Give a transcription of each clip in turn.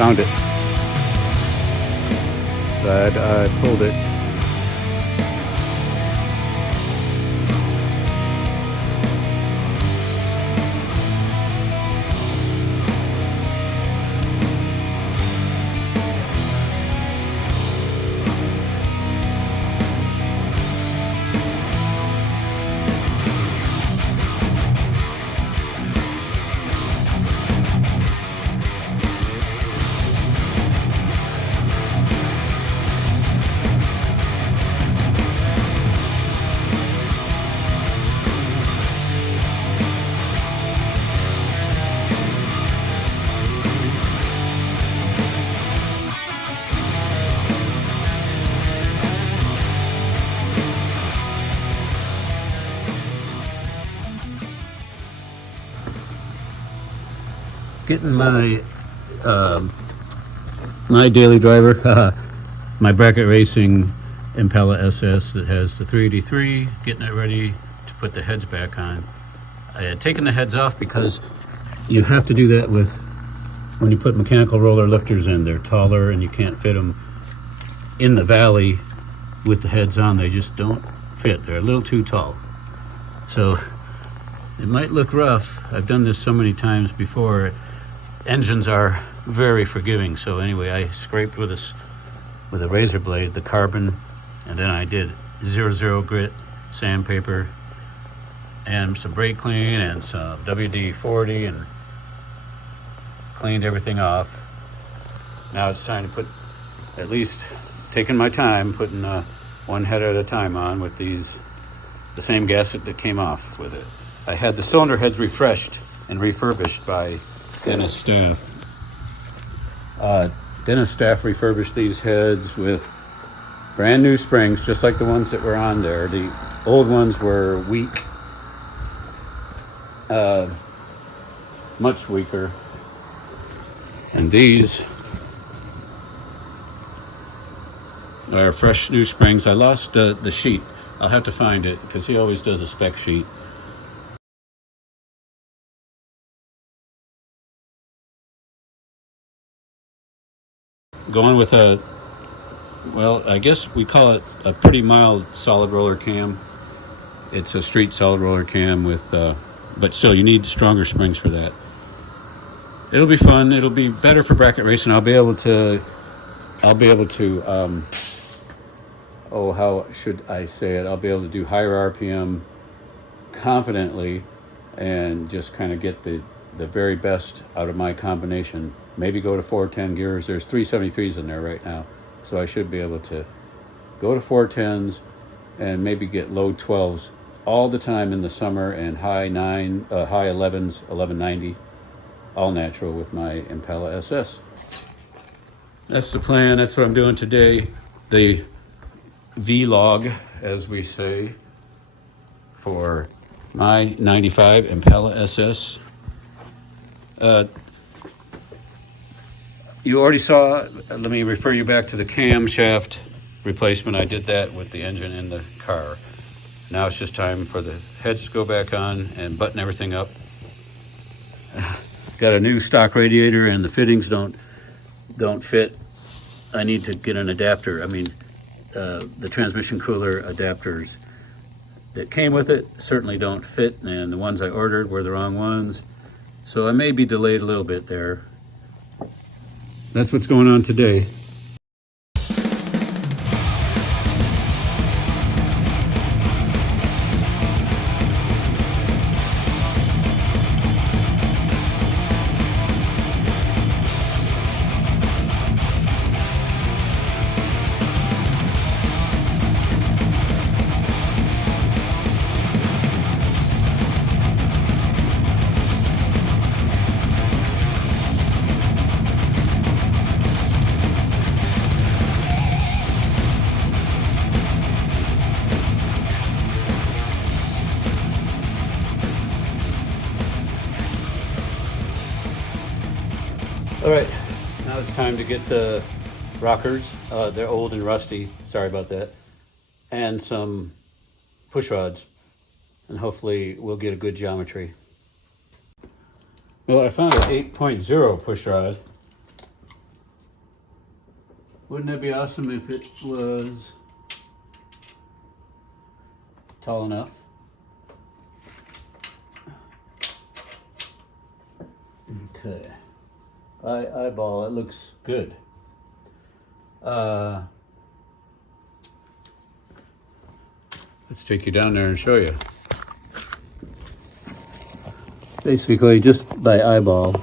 Found it. Glad I pulled it. Getting my daily driver, my bracket racing Impala SS that has the 383, getting it ready to put the heads back on. I had taken the heads off because you have to do that with when you put mechanical roller lifters in. They're taller and you can't fit them in the valley with the heads on. They just don't fit. They're a little too tall. So it might look rough. I've done this so many times before. Engines are very forgiving. So anyway, I scraped with a razor blade the carbon, and then I did 00 grit sandpaper and some brake clean and some WD-40 and cleaned everything off. Now it's time to put, at least taking my time, putting one head at a time on with the same gasket that came off with it. I had the cylinder heads refreshed and refurbished by Dennis Staff. Dennis Staff refurbished these heads with brand new springs, just like the ones that were on there. The old ones were weak, much weaker. And these are fresh new springs. I lost the sheet. I'll have to find it because he always does a spec sheet. Going with well, I guess we call it a pretty mild solid roller cam. It's a street solid roller cam with, but still you need stronger springs for that. It'll be fun. It'll be better for bracket racing. I'll be able to, oh, how should I say it? I'll be able to do higher RPM confidently and just kind of get the very best out of my combination. Maybe go to 410 gears. There's 373s in there right now. So I should be able to go to 410s and maybe get low 12s all the time in the summer and high 11s, 1190, all natural with my Impala SS. That's the plan. That's what I'm doing today. The vlog, as we say, for my 95 Impala SS. You already saw, let me refer you back to the camshaft replacement. I did that with the engine in the car. Now it's just time for the heads to go back on and button everything up. Got a new stock radiator and the fittings don't fit. I need to get an adapter. I mean, the transmission cooler adapters that came with it certainly don't fit, and the ones I ordered were the wrong ones. So I may be delayed a little bit there. That's what's going on today. All right, now it's time to get the rockers. They're old and rusty, sorry about that, and some push rods, and hopefully we'll get a good geometry. Well, I found an 8.0 push rod. Wouldn't that be awesome if it was tall enough? Okay. Eyeball, it looks good. Let's take you down there and show you. Basically, just by eyeball.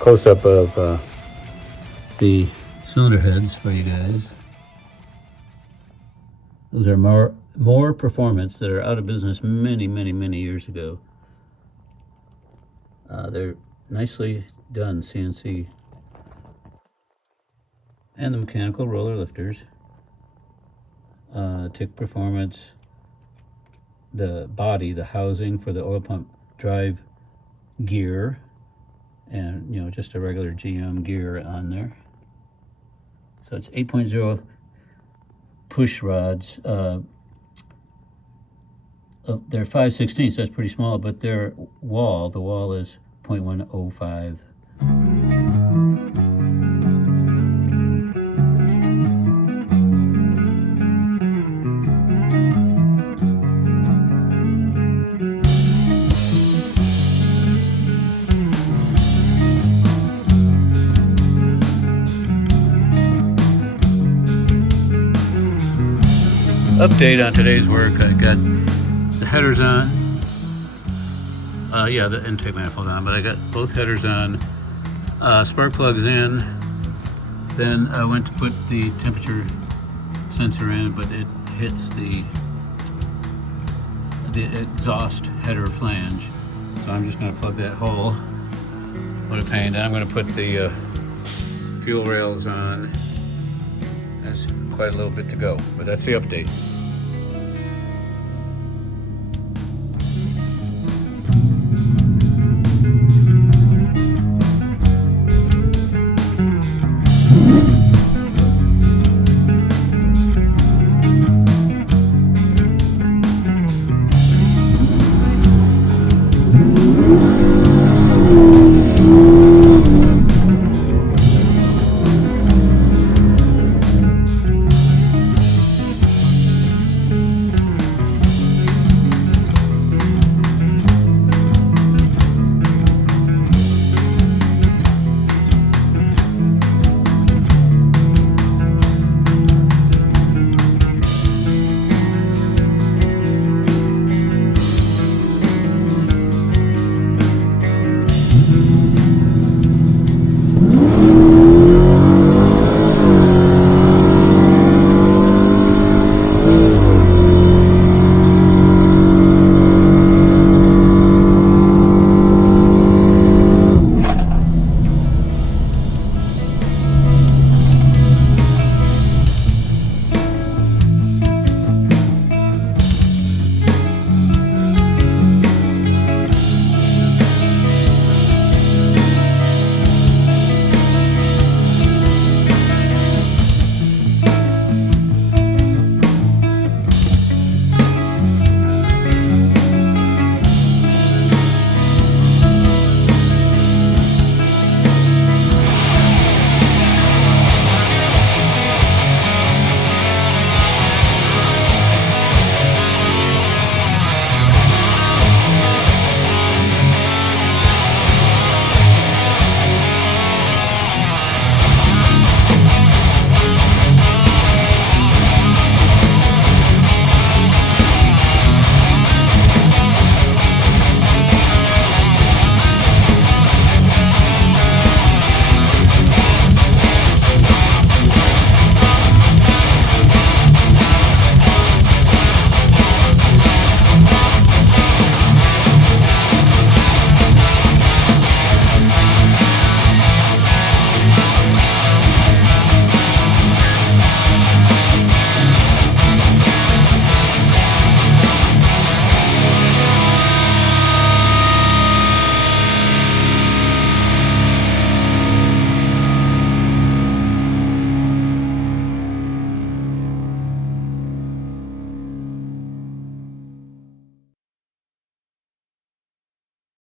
Close-up of the cylinder heads for you guys. Those are more performance that are out of business many years ago. They're nicely done, CNC. And the mechanical roller lifters. Tick performance. The body, the housing for the oil pump drive gear. And, you know, just a regular GM gear on there. So it's 8.0 push rods. They're 5/16, so that's pretty small, but the wall is 0.105. Update on today's work. I got the headers on. Yeah, the intake manifold on, but I got both headers on. Spark plugs in. Then I went to put the temperature sensor in, but it hits the exhaust header flange. So I'm just going to plug that hole. What a pain. Then I'm going to put the fuel rails on. There's quite a little bit to go, but that's the update.